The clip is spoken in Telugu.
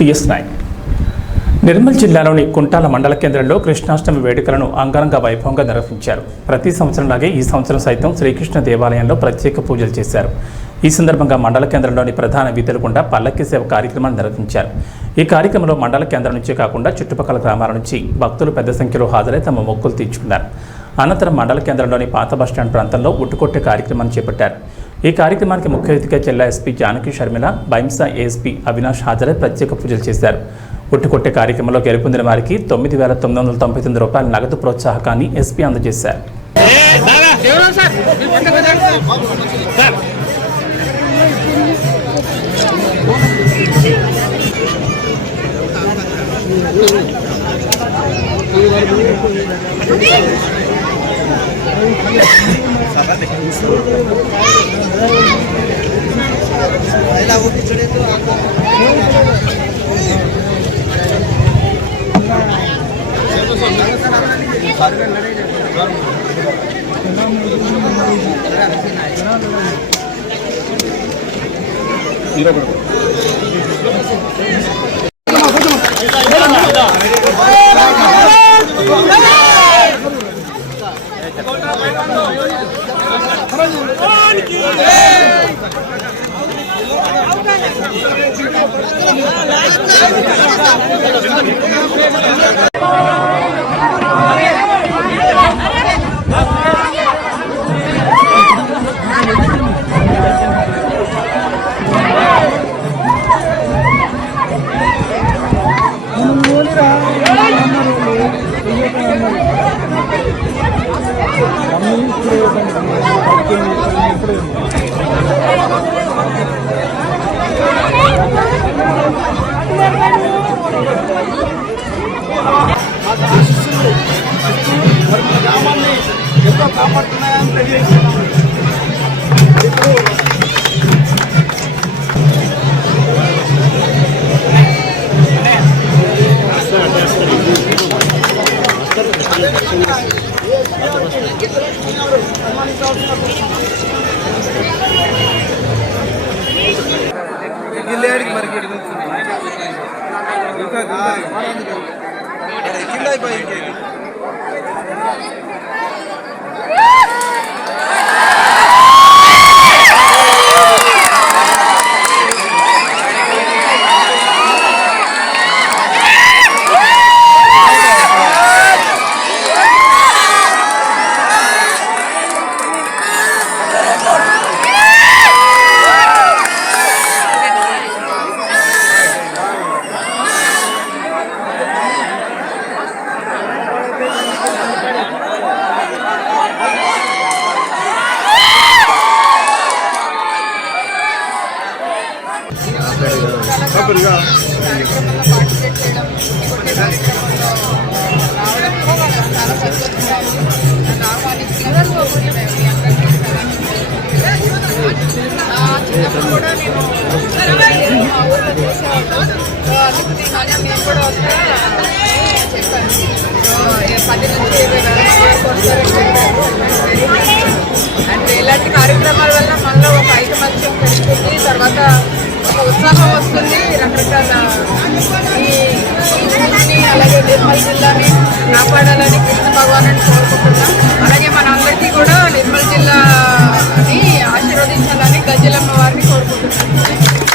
TS9 నిర్మల్ జిల్లాలోని కుంటాల మండల కేంద్రంలో కృష్ణాష్టమి వేడుకలను అంగరంగ వైభవంగా నిర్వహించారు. ప్రతి సంవత్సరంలాగే ఈ సంవత్సరం సైతం శ్రీకృష్ణ దేవాలయంలో ప్రత్యేక పూజలు చేశారు. ఈ సందర్భంగా మండల కేంద్రంలోని ప్రధాన వీధుల గుండా పల్లకి సేవ కార్యక్రమాన్ని నిర్వహించారు. ఈ కార్యక్రమంలో మండల కేంద్రం నుంచే కాకుండా చుట్టుపక్కల గ్రామాల నుంచి భక్తులు పెద్ద సంఖ్యలో హాజరై తమ మొక్కులు తీర్చుకున్నారు. అనంతరం మండల కేంద్రంలోని పాత బస్టాండ్ ప్రాంతంలో ఉట్టుకొట్టే కార్యక్రమాన్ని చేపట్టారు. ఈ కార్యక్రమానికి ముఖ్య అతిథిగా జిల్లా ఎస్పీ జానకి షర్మిల, బైంసా ఏఎస్పీ అవినాష్ హాజరై ప్రత్యేక పూజలు చేశారు. ఉట్టుకొట్టే కార్యక్రమంలో గెలుపొందిన వారికి 9,999 రూపాయల నగదు ప్రోత్సాహకాన్ని ఎస్పీ అందజేశారు. గ్రామాన్ని ఎంతో కాపాడుతున్నాయని తెలియజేస్తున్నాం. గిల్లేడికి మరి కింద అయిపోయి కూడా నేను మా ఊళ్ళో చూసేవాళ్ళు నేను కూడా వస్తా చెప్పాను. 10 నుంచి 20 అంటే ఇలాంటి కార్యక్రమాల వల్ల మనలో ఒక ఐకమత్యం పెరుగుతుంది, తర్వాత ఒక ఉత్సాహం వస్తుంది. రకరకాల ఈ ఊరిని అలాగే నిర్మల్ జిల్లాని కాపాడాలని కృష్ణ భగవాను కోరుకుంటున్నాం. అలాగే మన అందరికీ కూడా నిర్మల్ జిల్లాని ఆశీర్వదించాలని గజలమ్మ వారిని కోరుకుంటున్నాం.